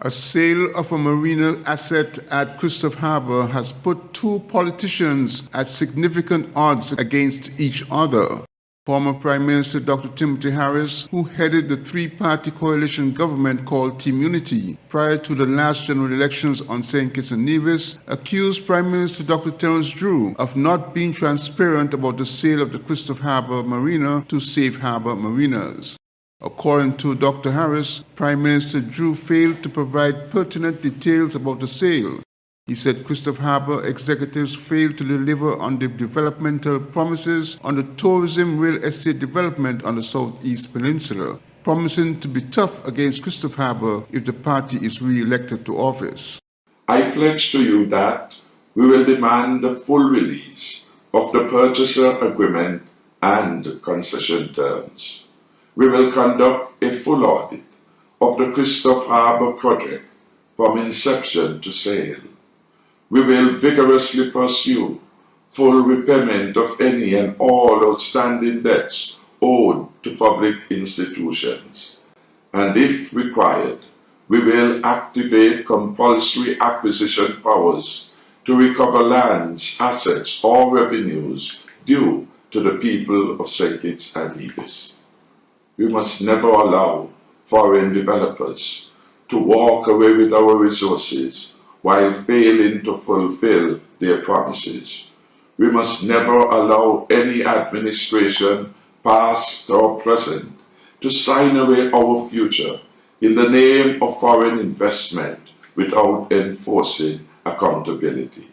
A sale of a marina asset at Christophe Harbour has put two politicians at significant odds against each other. Former Prime Minister Dr. Timothy Harris, who headed the three-party coalition government called Team Unity prior to the last general elections on St. Kitts and Nevis, accused Prime Minister Dr. Terrance of not being transparent about the sale of the Christophe Harbour Marina to Safe Harbour Marinas. According to Dr. Harris, Prime Minister Drew failed to provide pertinent details about the sale. He said Christophe Harbour executives failed to deliver on the developmental promises on the tourism real estate development on the Southeast Peninsula, promising to be tough against Christophe Harbour if the party is re-elected to office. I pledge to you that we will demand the full release of the purchaser agreement and concession terms. We will conduct a full audit of the Christophe Harbour project from inception to sale. We will vigorously pursue full repayment of any and all outstanding debts owed to public institutions. And if required, we will activate compulsory acquisition powers to recover lands, assets, or revenues due to the people of St. Kitts and Nevis. We must never allow foreign developers to walk away with our resources while failing to fulfill their promises. We must never allow any administration, past or present, to sign away our future in the name of foreign investment without enforcing accountability.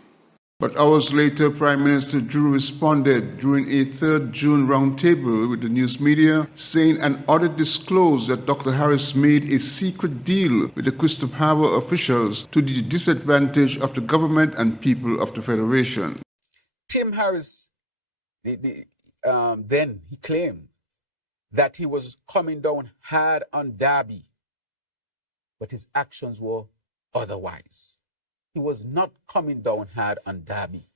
But hours later, Prime Minister Drew responded during a 3rd June roundtable with the news media, saying an audit disclosed that Dr. Harris made a secret deal with the Christophe Harbour officials to the disadvantage of the government and people of the Federation. Tim Harris, then he claimed that he was coming down hard on Derby, but his actions were otherwise. He was not coming down hard on Derby.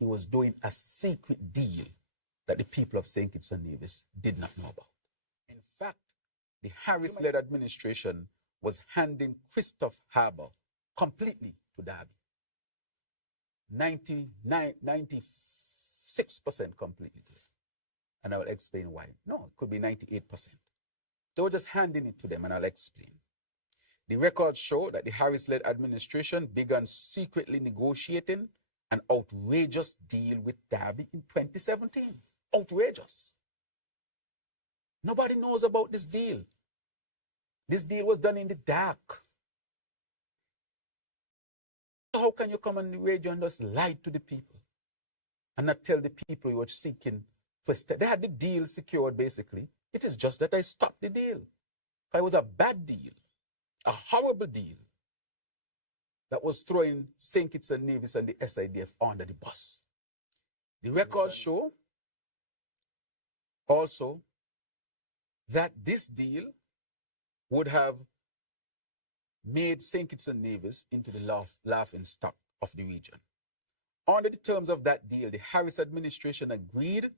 He was doing a secret deal that the people of St. Kitts and Nevis did not know about. In fact, the Harris-led administration was handing Christophe Harbour completely to Derby. 96% completely to them. And I will explain why. No, it could be 98%. They were just handing it to them, and I'll explain. The records show that the Harris-led administration began secretly negotiating an outrageous deal with Derby in 2017. Outrageous. Nobody knows about this deal. This deal was done in the dark. So how can you come on the radio and just lie to the people and not tell the people you were seeking? They had the deal secured, basically. It is just that I stopped the deal. It was a bad deal. A horrible deal that was throwing St. Kitts and Nevis and the SIDF under the bus. The records show also that this deal would have made St. Kitts and Nevis into the laughing stock of the region. Under the terms of that deal, the Harris administration agreed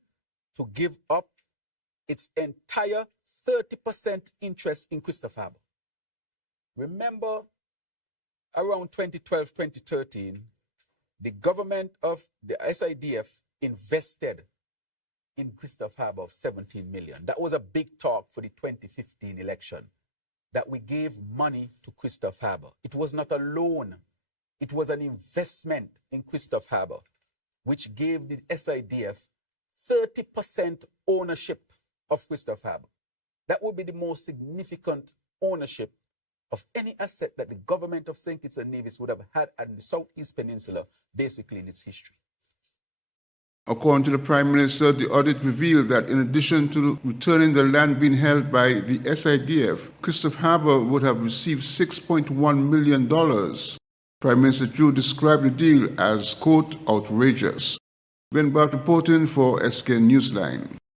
to give up its entire 30% interest in Christophe Harbour. Remember, around 2012, 2013, the government of the SIDF invested in Christophe Harbour of 17 million. That was a big talk for the 2015 election, that we gave money to Christophe Harbour. It was not a loan. It was an investment in Christophe Harbour, which gave the SIDF 30% ownership of Christophe Harbour. That would be the most significant ownership of any asset that the government of St. Kitts and Nevis would have had in the Southeast Peninsula, basically in its history. According to the Prime Minister, the audit revealed that in addition to returning the land being held by the SIDF, Christophe Harbour would have received $6.1 million. Prime Minister Drew described the deal as, quote, outrageous. Ben Barth reporting for SK Newsline.